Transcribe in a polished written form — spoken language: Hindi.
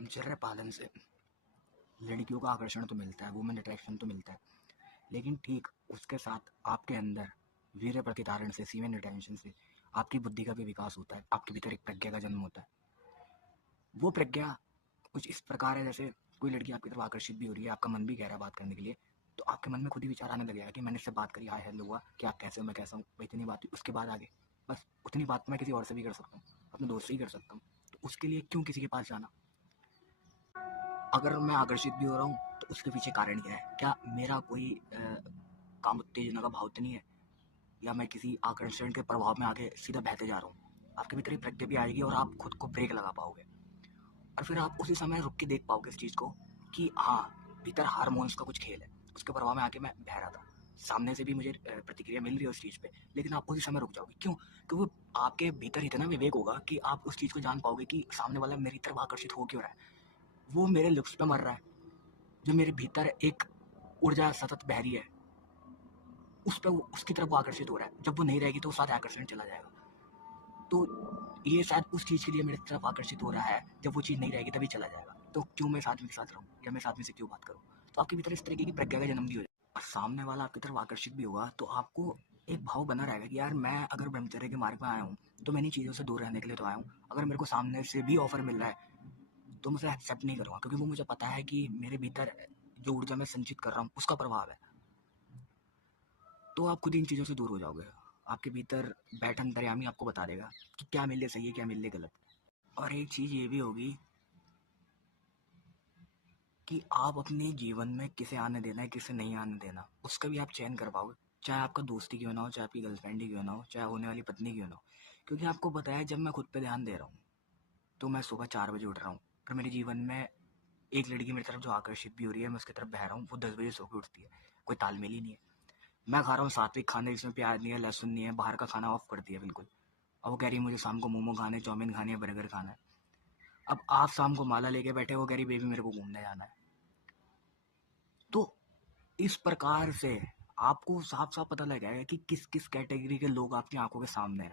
ब्रह्मचर्य पालन से लड़कियों का आकर्षण तो मिलता है, वुमेन अट्रैक्शन तो मिलता है, लेकिन ठीक उसके साथ आपके अंदर वीर्य प्रतिधारण से, सीमेन रिटेंशन से आपकी बुद्धि का भी विकास होता है। आपके भीतर एक प्रज्ञा का जन्म होता है। वो प्रज्ञा कुछ इस प्रकार है, जैसे कोई लड़की आपकी तरफ आकर्षित भी हो रही है, आपका मन भी कह रहा है बात करने के लिए, तो आपके मन में खुद ही विचार आने लगेगा कि मैंने इससे बात करी, हाय हेलो हुआ, कि आप कैसे हो, मैं कैसा हूँ, इतनी बात हुई। उसके बाद आगे बस उतनी बात मैं किसी और से भी कर सकता हूँ, अपने दोस्त से ही कर सकता हूँ। तो उसके लिए क्यों किसी के पास जाना? अगर मैं आकर्षित भी हो रहा हूँ तो उसके पीछे कारण क्या है? क्या मेरा कोई काम उत्तेजना का भाव तो नहीं है, या मैं किसी आकर्षण के प्रभाव में आगे सीधा बहते जा रहा हूँ? आपके भीतर एक प्रज्ञा भी आएगी और आप खुद को ब्रेक लगा पाओगे, और फिर आप उसी समय रुक के देख पाओगे इस चीज़ को कि हाँ, भीतर हार्मोन्स का कुछ खेल है। उसके प्रभाव में आके मैं बह रहा था, सामने से भी मुझे प्रतिक्रिया मिल रही है उस चीज़ पे, लेकिन आप उसी समय रुक जाओगे। क्यों? क्योंकि आपके भीतर इतना विवेक होगा कि आप उस चीज़ को जान पाओगे कि सामने वाला मेरी तरफ आकर्षित हो क्यों रहा है। वो मेरे लुक्स पे मर रहा है, जो मेरे भीतर एक ऊर्जा सतत बह रही है, उस पे उसकी तरफ वो आकर्षित हो रहा है। जब वो नहीं रहेगी तो साथ आकर्षण चला जाएगा। तो ये शायद उस चीज़ के लिए मेरी तरफ आकर्षित हो रहा है, जब वो चीज़ नहीं रहेगी तभी चला जाएगा। तो क्यों मैं साथ में के साथ रहूँ, या मैं साथ में से क्यों बात करूँ? तो आपके भीतर इस तरीके की प्रज्ञा का जन्म भी हो जाएगा, और सामने वाला आपकी तरफ आकर्षित भी होगा, तो आपको एक भाव बना रहेगा कि यार मैं अगर ब्रह्मचर्य के मार्ग में आया हूँ तो मैं इन चीज़ों से दूर रहने के लिए तो आया हूँ। अगर मेरे को सामने से भी ऑफर मिल रहा है तो मुझे एक्सेप्ट नहीं करूँगा, क्योंकि वो मुझे पता है कि मेरे भीतर जो ऊर्जा मैं संचित कर रहा हूँ उसका प्रभाव है। तो आप खुद इन चीज़ों से दूर हो जाओगे। आपके भीतर बैठा अंतर्यामी आपको बता देगा कि क्या मेरे लिए सही है, क्या मेरे लिए गलत। और एक चीज़ ये भी होगी कि आप अपने जीवन में किसे आने देना है, किसे नहीं आने देना, उसका भी आप चयन कर पाओगे। चाहे आपका दोस्ती क्यों ना हो, चाहे आपकी गर्लफ्रेंड ही क्यों ना हो, चाहे होने वाली पत्नी क्यों ना हो। क्योंकि आपको पता है, जब मैं खुद पे ध्यान दे रहा हूँ तो मैं सुबह 4 बजे उठ रहा हूँ, और मेरे जीवन में एक लड़की मेरी तरफ जो आकर्षित भी हो रही है, मैं उसकी तरफ बह रहा हूँ, वो 10 बजे सो के उठती है। कोई तालमेल ही नहीं है। मैं खा रहा हूँ सात्विक खाने जिसमें प्याज नहीं है, लहसुन नहीं है, बाहर का खाना ऑफ कर दिया बिल्कुल। अब वो कह रही है मुझे शाम को मोमो खाने, चाउमीन खानी है, बर्गर खाना है। अब आप शाम को माला लेके बैठे, वो कह रही बेबी मेरे को घूमने जाना है। तो इस प्रकार से आपको साफ साफ पता लग जाएगा कि किस किस कैटेगरी के लोग आपकी आंखों के सामने हैं।